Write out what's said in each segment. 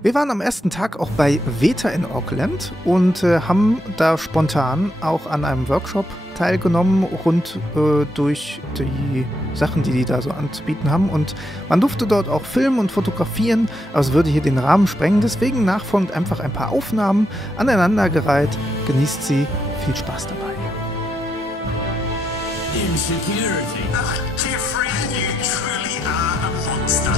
Wir waren am ersten Tag auch bei Weta in Auckland und haben da spontan auch an einem Workshop teilgenommen, rund durch die Sachen, die da so anzubieten haben. Und man durfte dort auch filmen und fotografieren, aber es würde hier den Rahmen sprengen. Deswegen nachfolgend einfach ein paar Aufnahmen aneinandergereiht. Genießt sie. Viel Spaß dabei. Insecurity. Ach, Jeffrey, you truly are a monster.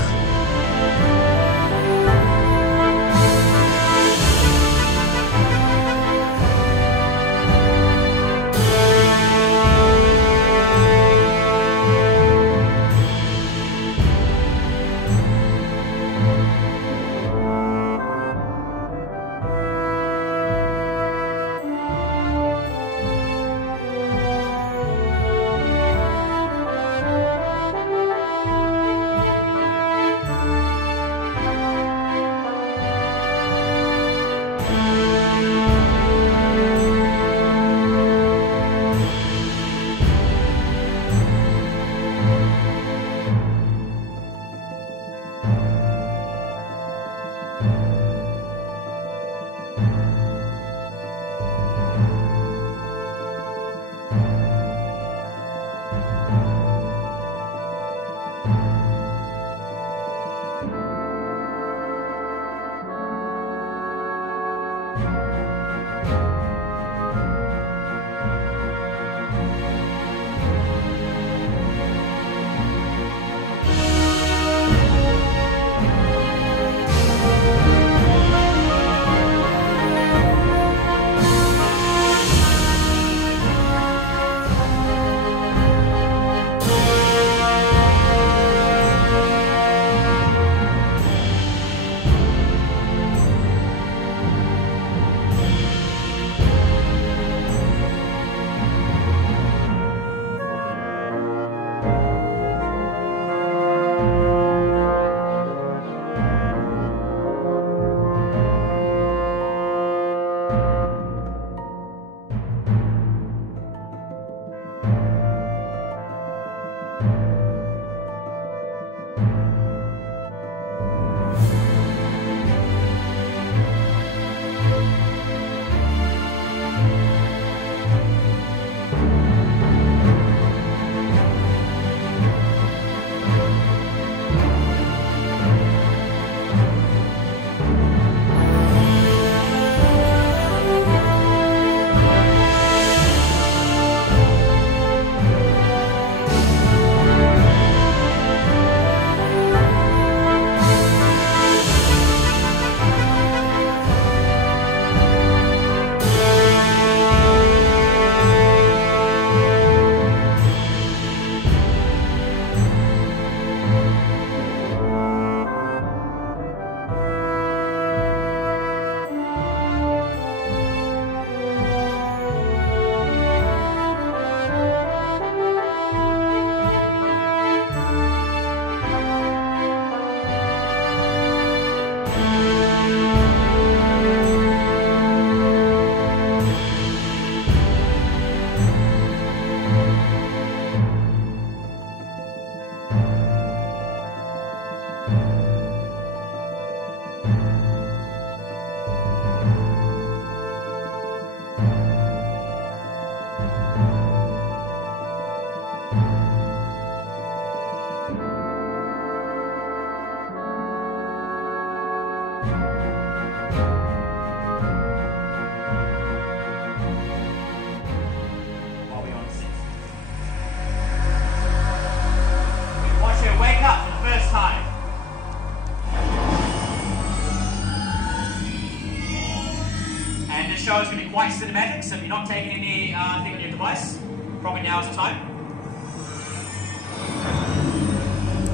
Show is going to be quite cinematic, so if you're not taking anything on your device, probably now is the time.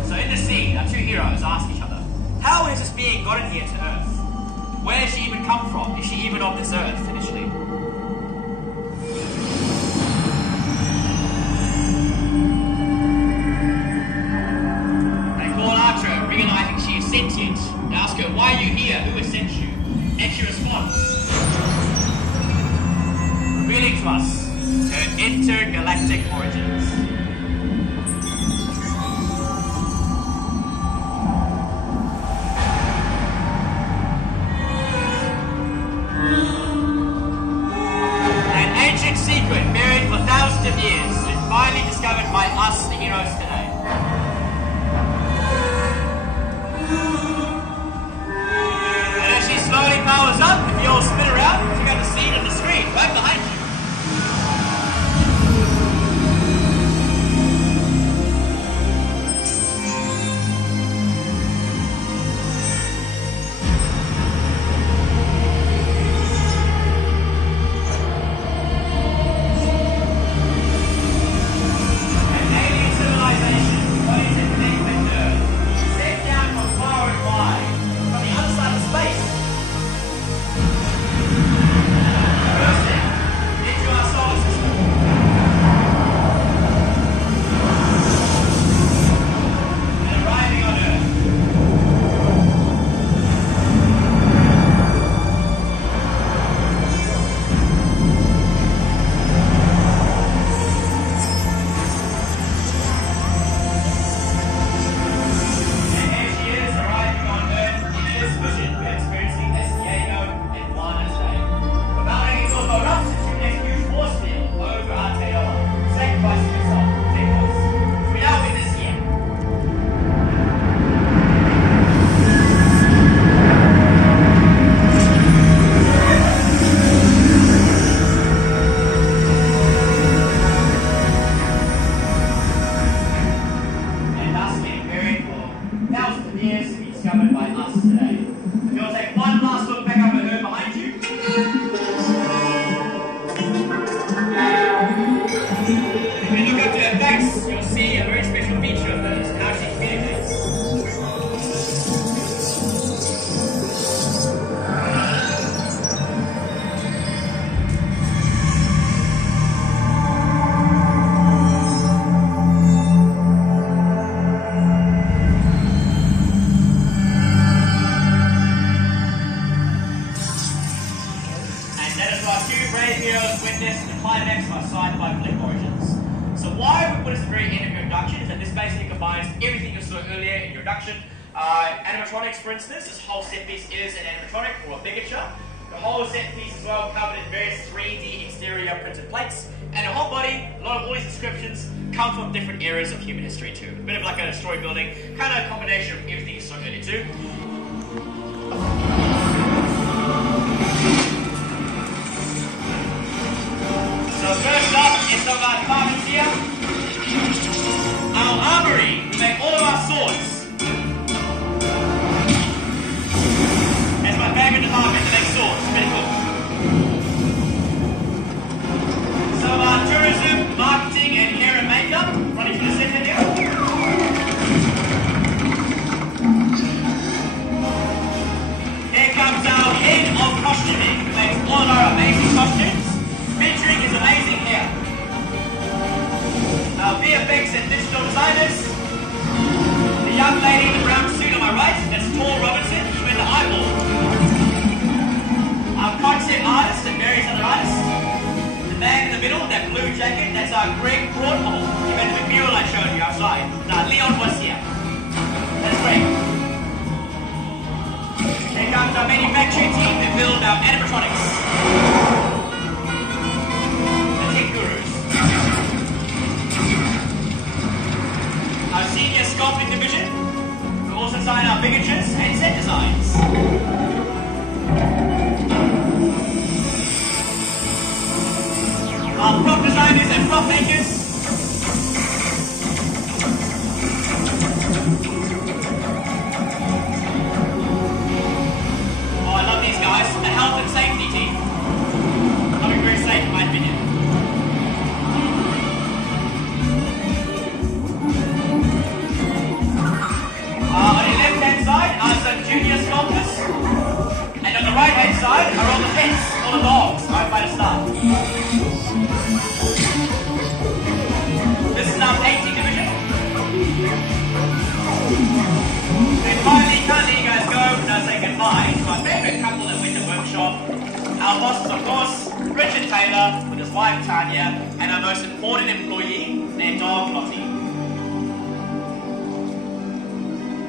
So in the scene, our two heroes ask each other, how has this being gotten here to Earth? Where did she even come from? Is she even on this Earth initially? They call Archer, realizing she is sentient. They ask her, why are you here? Who has sent you? And she responds, revealing to us her intergalactic origins. apply the exercise side by flip origins. So why we put this at the very end of your introduction is that this basically combines everything you saw earlier in your introduction. Animatronics, for instance, this whole set piece is an animatronic or a ligature. The whole set piece as well covered in various 3D exterior printed plates. And the whole body, a lot of all these descriptions come from different eras of human history too. A bit of like a story building, kind of a combination of everything you saw earlier too. So first up is some of our departments here. Our armory, we make all of our swords. That's my favorite department to make swords, pretty cool. Some of our tourism, marketing and hair and makeup, running through the center here. Here comes our head of costuming, who makes all of our amazing costumes. Featuring his amazing hair. Our VFX and digital designers. The young lady in the brown suit on my right, that's Tall Robinson, even the eyeball. Our concept artist and various other artists. The man in the middle, that blue jacket, that's our Greg Broadhall. He made the mural I showed you outside. Now Leon was here. That's great. Here comes our manufacturing team that build our animatronics. Our senior sculpting division will also design our ligatures and set designs. Our prop designers and prop makers. Oh, I love these guys. The health and safety team. Looking very safe in my opinion. On the left-hand side are some junior sculptors, and on the right-hand side are all the pets, all the dogs, owned by the staff. This is our painting division. And finally, can't let you guys go without saying goodbye to our favourite couple that went to workshop. Our bosses, of course, Richard Taylor with his wife Tanya, and our most important employee, their dog Lottie.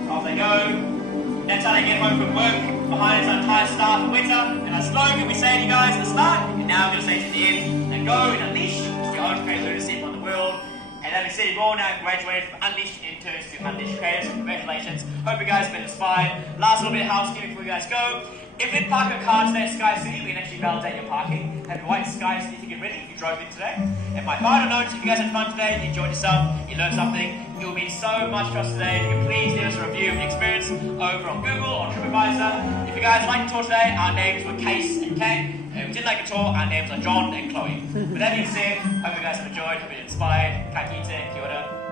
Off they go. That's how they get home from work. Behind us, our entire staff at Weta. And our slogan we say to you guys at the start, and now I'm going to say to the end, and go and unleash your own creative leadership on the world. And having said you've all now graduated from unleashed interns to unleashed creators, congratulations. Hope you guys have been inspired. Last little bit of housekeeping before you guys go. If you didn't park your car today at Sky City, we can actually validate your parking. Have your white Sky City ticket ready if you drove in today. And my final note, if you guys had fun today, you enjoyed yourself, you learned something, it will mean so much to us today. If you can please leave us a review of the experience over on Google or TripAdvisor. If you guys liked the tour today, our names were Case and Kang. If you didn't like the tour, our names are John and Chloe. With that being said, hope you guys have enjoyed, have been inspired. Ka kite, kia ora.